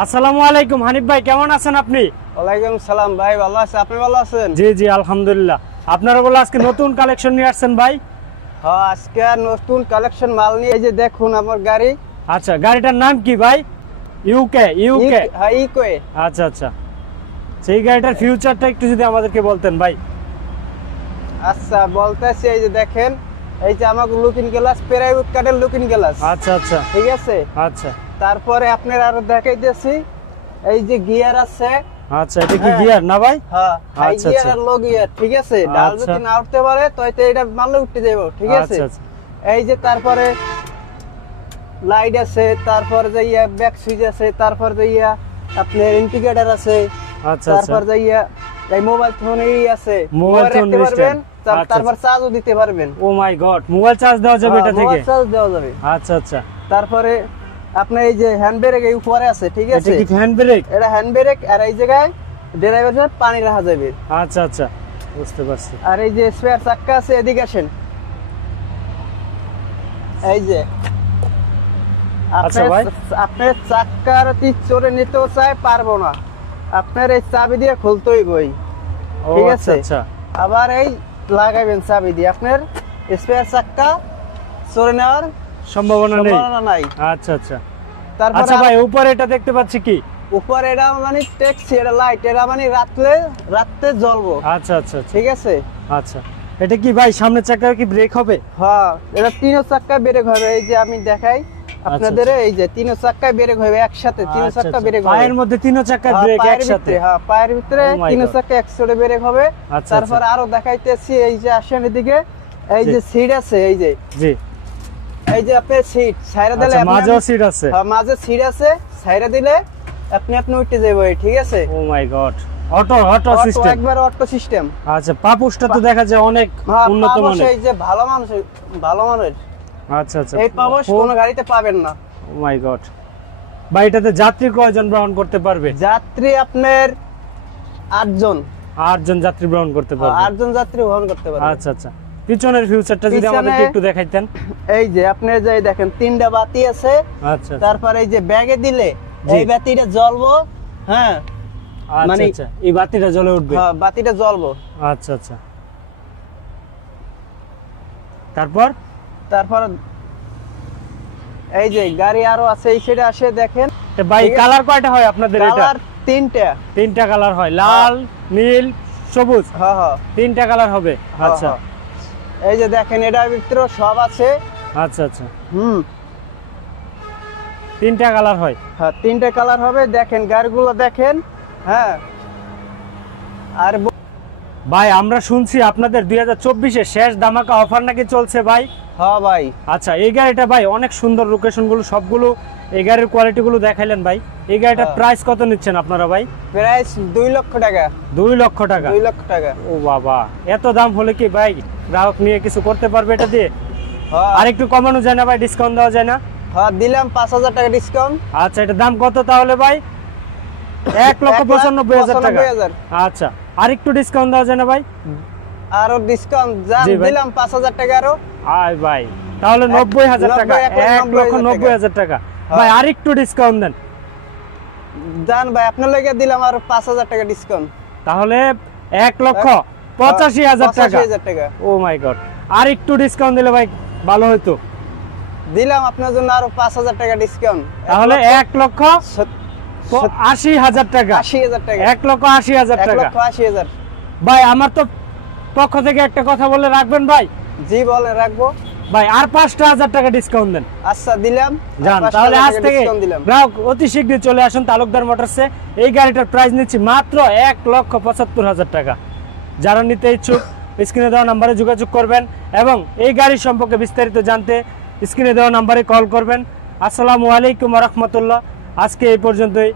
আসসালামু আলাইকুম হানিফ ভাই, কেমন আছেন আপনি? ওয়ালাইকুম সালাম ভাই, ভালো আছি। আপনি ভালো আছেন? জি জি আলহামদুলিল্লাহ। আপনারা বলে আজকে নতুন কালেকশন নিয়ে আসছেন ভাই? হ্যাঁ, আজকে নতুন কালেকশন মাল নিয়ে, এই যে দেখুন আমার গাড়ি। আচ্ছা, গাড়িটার নাম কি ভাই? ইউকে হ্যাঁ, ইকোয়ে। আচ্ছা আচ্ছা, সেই গাড়িটার ফিউচারটা একটু যদি আমাদেরকে বলতেন ভাই। আচ্ছা বলতেছি, এই যে দেখেন, এই যে আমার লুকিং গ্লাস, প্রাইভেট কার্ডের লুকিং গ্লাস। আচ্ছা আচ্ছা ঠিক আছে। আচ্ছা তারপরে আপনার আরো দেখাইতেছি, এই যে গিয়ার আছে। আচ্ছা, এটা কি গিয়ার না ভাই? হ্যাঁ, হাই আচ্ছা, গিয়ার আচ্ছা। আর লো গিয়ার। ঠিক আছে, ডাল আচ্ছা। যদি না উঠতে পারে তো এটা মারলে উঠতে যাবো। ঠিক আছে। আচ্ছা, আচ্ছা। এই যে তারপরে লাইট আছে, তারপর যাইয়া ব্যাক সুইচ আছে, তারপর যাইয়া আপনার ইন্ডিকেটর আছে। আচ্ছা তারপর যাইয়া এই মোবাইল ফোনই আছে, মোবাইল ফোন রাখতে পারবেন, আচ্ছা, তারপর চার্জও দিতে পারবেন। ও মাই গড, মোবাইল চার্জ দেওয়া যাবে এটা থেকে? মোবাইল চার্জ দেওয়া যাবে। আচ্ছা আচ্ছা, তারপরে আপনার এই যে হ্যান্ড ব্রেক এই উপরে আছে। ঠিক এটা আছে, কি হ্যান্ড ব্রেক? এটা হ্যান্ড ব্রেক, আর এই জায়গায় ড্রাইভারের পানি রাখা যাবে। আচ্ছা আচ্ছা, বুঝতে পারছি। আর এই যে স্পেয়ার চাক্কা আছে, এদিকে আসেন। এই যে আচ্ছা ভাই, আপনার চাক্কার চড়ে নিতেও চাই, পারবো না, আপনার এই চাবি দিয়ে খুলতেই বই। ও ঠিক আচ্ছা আছে। আচ্ছা, আবার এই লাগাবেন চাবি দিয়ে, আপনার স্পেয়ার চাক্কা চড়ে নেওয়ার সম্ভাবনা নেই। সম্ভাবনা নাই। আচ্ছা আচ্ছা। তারপর আচ্ছা ভাই, উপরে এটা দেখতে পাচ্ছি কি? উপরে এটা মানে ট্যাক্সি, এটা লাইট, এটা মানে রাত্রে জ্বলবো। আচ্ছা আচ্ছা আচ্ছা, ঠিক আছে। আচ্ছা, এটা কি ভাই সামনের চাকা কি ব্রেক হবে? হ্যাঁ, এটা তিন চাক্কা ব্রেক হবে। এই যে আমি দেখাই আপনাদের, এই যে তিন চাক্কা ব্রেক হবে একসাথে, তিন আচ্ছা, চাক্কা আচ্ছা। ব্রেক হবে। পায়ের মধ্যে তিন চাকা হ্যাঁ, ব্রেক পায়ের একসাথে? ভিতরে, হ্যাঁ, পায়ের ভিতরে Oh my তিন God. চাক্কা একসাথে ব্রেক হবে। আচ্ছা, তারপর আচ্ছা। আরো দেখাইতেছি, এই যে আসেন এদিকে, এই জি। যে সিট আছে, এই যে জি। এই যে আপনার সিট ছাইরা দিলে, আচ্ছা, মাঝেও সিট আছে? হ্যাঁ, মাঝে সিট আছে, ছাইরা দিলে আপনি উঠতে যাবে। ঠিক আছে। ও মাই গড, অটো সিস্টেম, একবার অটো সিস্টেম। আচ্ছা, পাপুসটা তো দেখা যায় অনেক উন্নত মানের। এই যে ভালো মানের। আচ্ছা আচ্ছা, এই পাবস কোন গাড়িতে পাবেন না। ও মাই গড ভাই, এটাতে যাত্রী কয়জন গ্রহণ করতে পারবে? যাত্রী আপনার 8 জন। 8 জন যাত্রী গ্রহণ করতে পারবে? 8 জন যাত্রী বহন করতে পারবে। আচ্ছা আচ্ছা। পিছনের ফিউচারটা যদি আমাদেরকে একটু দেখাইতেন। এই যে আপনি যাই দেখেন, 3টা বাতি আছে। আচ্ছা, তারপর এই যে ব্যাগে দিলে জি। এই বাতিটা জ্বলবো। হ্যাঁ, আচ্ছা মানে- আচ্ছা, এই বাতিটা জ্বলে উঠবে? হ্যাঁ, বাতিটা জ্বলবো। আচ্ছা আচ্ছা, তারপর? তারপর এই যে গাড়ি আরো আছে, এই সাইডে আসে দেখেন। তো ভাই, কালার কয়টা হয় আপনাদের? এটা কালার 3টা। 3টা কালার হয়, লাল, নীল, সবুজ, হ্যাঁ হ্যাঁ 3টা কালার হবে? হ্যাঁ, আচ্ছা হ্যাঁ। এই যে দেখেন, এটার ভিতরে সব আছে। আচ্ছা আচ্ছা, 3টা কালার হয়? হ্যাঁ, 3টা কালার হবে। দেখেন গাড়িগুলো দেখেন। হ্যাঁ, আর ভাই, আমরা শুনছি আপনাদের 2024-এ শেষ ধামাকা অফার নাকি চলছে ভাই? হ্যাঁ ভাই। আচ্ছা, এই গাড়িটা ভাই অনেক সুন্দর, লোকেশন গুলো সবগুলো, এই গাড়ির কোয়ালিটি গুলো দেখাইলেন ভাই। এই গাড়িটার হ্যাঁ। প্রাইস কত নিচ্ছেন আপনারা ভাই? প্রাইস 2 লক্ষ টাকা। 2 লক্ষ টাকা? 2 লক্ষ টাকা। ও বাবা, এত দাম হলে কি ভাই গ্রাহক নিয়ে কিছু করতে পারবে এটা দিয়ে? হ্যাঁ, আর একটু কমানো যায় না ভাই? ডিসকাউন্ট দেওয়া যায় না? হ্যাঁ, দিলাম 5000 টাকা ডিসকাউন্ট। আচ্ছা, এটা দাম কত তাহলে ভাই? 1,95,000 টাকা? 95,000। আচ্ছা, আর একটু ডিসকাউন্ট দেওয়া যায় না ভাই? আরো ডিসকাউন্ট জি ভাই। দিলাম 5000 টাকা আরো। আয় ভাই, তাহলে 90,000 টাকা, 1,90,000 টাকা। ভাই আর একটু ডিসকাউন্ট দেন। জান ভাই, আপনার লাগে দিলাম আরো 5000 টাকা ডিসকাউন্ট। তাহলে 1,85,000 টাকা। 85,000 টাকা ও মাই গড, আর একটু ডিসকাউন্ট দিলে ভাই ভালো হতো। দিলাম আপনার জন্য আরো 5000 টাকা ডিসকাউন্ট। তাহলে 1,80,000 টাকা। 80,000 টাকা। 1,80,000 টাকা। 1,80,000। ভাই, আমার তো পক্ষ থেকে একটা কথা বলে রাখবেন ভাই। জি বলেন, রাখবো ভাই, আর 5,000 টাকা ডিসকাউন্ট দেন। আচ্ছা, দিলাম। জান, 5,000 তাহলে আজ টাকা থেকে ডিসকাউন্ট দিলাম। গ্রাহক অতি শীঘ্রই চলে আসুন তালুকদার মোটরসে। এই গাড়িটার প্রাইস নিচ্ছি মাত্র 1,75,000 টাকা। যারা নিতে ইচ্ছুক স্ক্রিনে দেওয়া নাম্বারে যোগাযোগ করবেন এবং এই গাড়ি সম্পর্কে বিস্তারিত জানতে স্ক্রিনে দেওয়া নাম্বারে কল করবেন। আসসালামু আলাইকুম ওয়া রাহমাতুল্লাহ। আজকে এই পর্যন্তই।